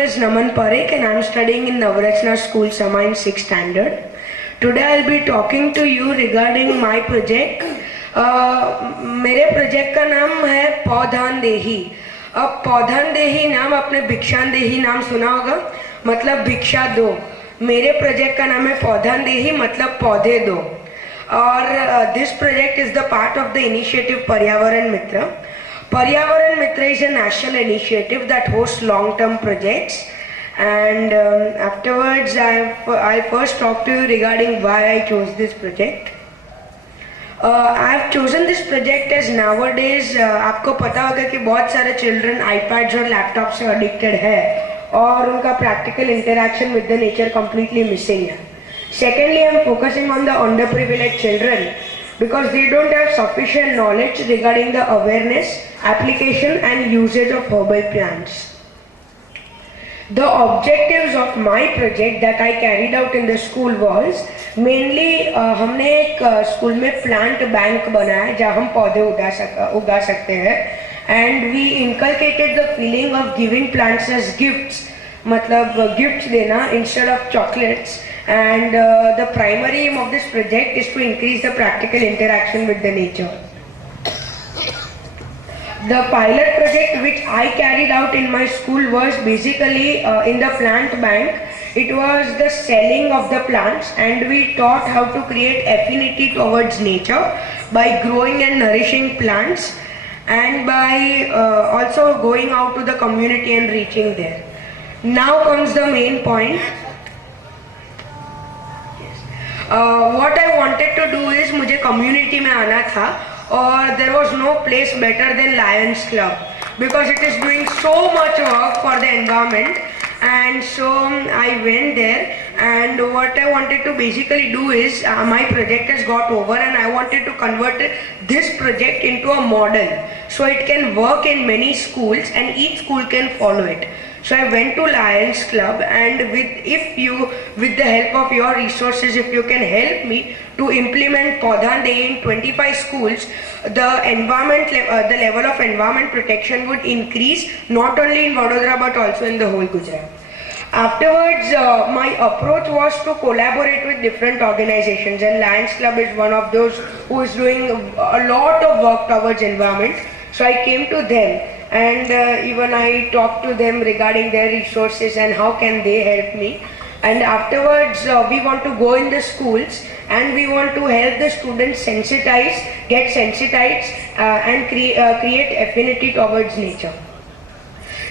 name is Naman Parekh and I am studying in Navratna School, Sama in 6th standard. Today I will be talking to you regarding my project. मेरे project का नाम है पौधान देही. अब पौधान देही नाम आपने भिक्षान देही नाम सुना होगा, मतलब भिक्षा दो. मेरे प्रोजेक्ट का नाम है पौधान देही, मतलब पौधे दो. और this project is the part of the initiative पर्यावरण मित्र. Paryawaran Mitra is a national initiative that hosts long-term projects, and afterwards I'll first talk to you regarding why I chose this project. I've chosen this project as nowadays आपको पता होगा कि बहुत सारे children iPads और laptops से addicted है और उनका practical interaction with the nature completely missing है. Secondly, I'm focusing on the underprivileged children because they don't have sufficient knowledge regarding the awareness, application and usage of herbal plants. The objectives of my project that I carried out in the school was mainly हमने एक school में plant bank बनाया जहाँ हम पौधे उगा सकते हैं, and we inculcated the feeling of giving plants as gifts, मतलब गिफ्ट्स देना instead of chocolates. And the primary aim of this project is to increase the practical interaction with the nature. The pilot project which I carried out in my school was basically in the plant bank. It was the selling of the plants, and we taught how to create affinity towards nature by growing and nourishing plants, and by also going out to the community and reaching there. Now comes the main point. What I wanted to do is मुझे community में आना था और there was no place better than Lions Club because it is doing so much work for the environment, and so I went there, and what I wanted to basically do is my project has got over and I wanted to convert this project into a model so it can work in many schools and each school can follow it. So I went to Lions Club, and with the help of your resources, if you can help me to implement Paudhan Day in 25 schools, the level of environment protection would increase not only in Vadodara but also in the whole Gujarat. Afterwards, my approach was to collaborate with different organizations, and Lions Club is one of those who is doing a lot of work towards environment. So I came to them, and even I talked to them regarding their resources and how can they help me. And afterwards we want to go in the schools and we want to help the students get sensitized and create affinity towards nature.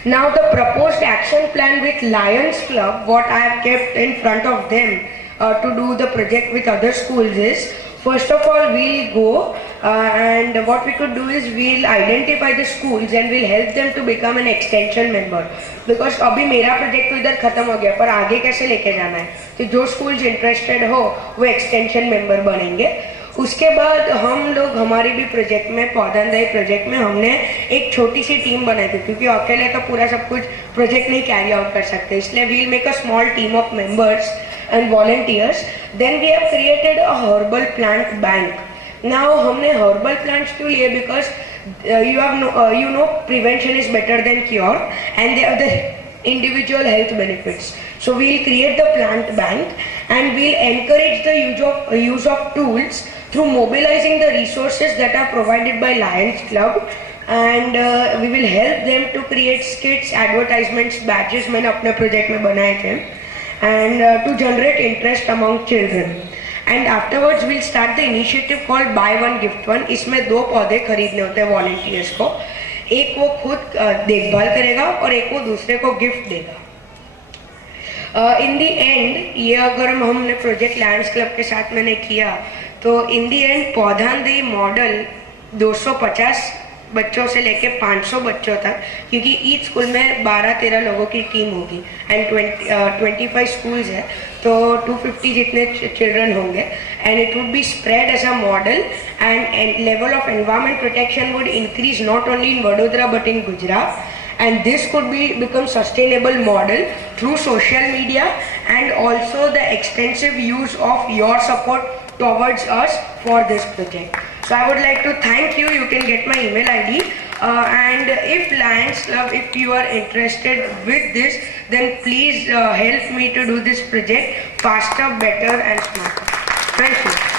Now the proposed action plan with Lions Club, what I have kept in front of them to do the project with other schools is, first of all we'll go and what we could do is we'll identify the schools and we'll help them to become an extension member, because अभी मेरा project तो इधर खत्म हो गया पर आगे कैसे लेके जाना है, तो जो स्कूल्स इंटरेस्टेड हो वो एक्सटेंशन मेंबर बनेंगे. उसके बाद हम लोग हमारी भी प्रोजेक्ट में पौधान देही प्रोजेक्ट में हमने एक छोटी सी टीम बनाई थी, क्योंकि अकेले तो पूरा सब कुछ प्रोजेक्ट नहीं कैरी आउट कर सकते, इसलिए we'll make a small team of members and volunteers. Then we have created a herbal plant bank. Now हमने herbal plants क्यों लिए, because you know prevention is better than cure and they have the individual health benefits. So we'll create the plant bank and we'll encourage the use of tools through mobilizing the resources that are provided by Lions Club, and we will help them to create skits, advertisements, badges मैंने अपने project में बनाए थे, and to generate interest among children. And afterwards we'll start the initiative called Buy One Gift One. इसमें 2 पौधे खरीदने होते हैं वॉलंटियर्स को, एक वो खुद देखभाल करेगा और एक वो दूसरे को गिफ्ट देगा. इन दी एंड ये अगर हमने प्रोजेक्ट लायंस क्लब के साथ मैंने किया तो इन दी एंड पौधान देही मॉडल 250 बच्चों से लेके 500 बच्चों तक, क्योंकि ईच स्कूल में 12-13 लोगों की टीम होगी एंड 25 स्कूल्स है तो 250 जितने चिल्ड्रन होंगे, and it would be spread as a model, and level of environment protection would increase not only in Vadodara but in Gujarat, and this could become sustainable model through social media and also the extensive use of your support towards us for this project. So I would like to thank you. You can get my email ID And if Lions Club, if you are interested with this, then please help me to do this project faster, better and smarter. Thank you.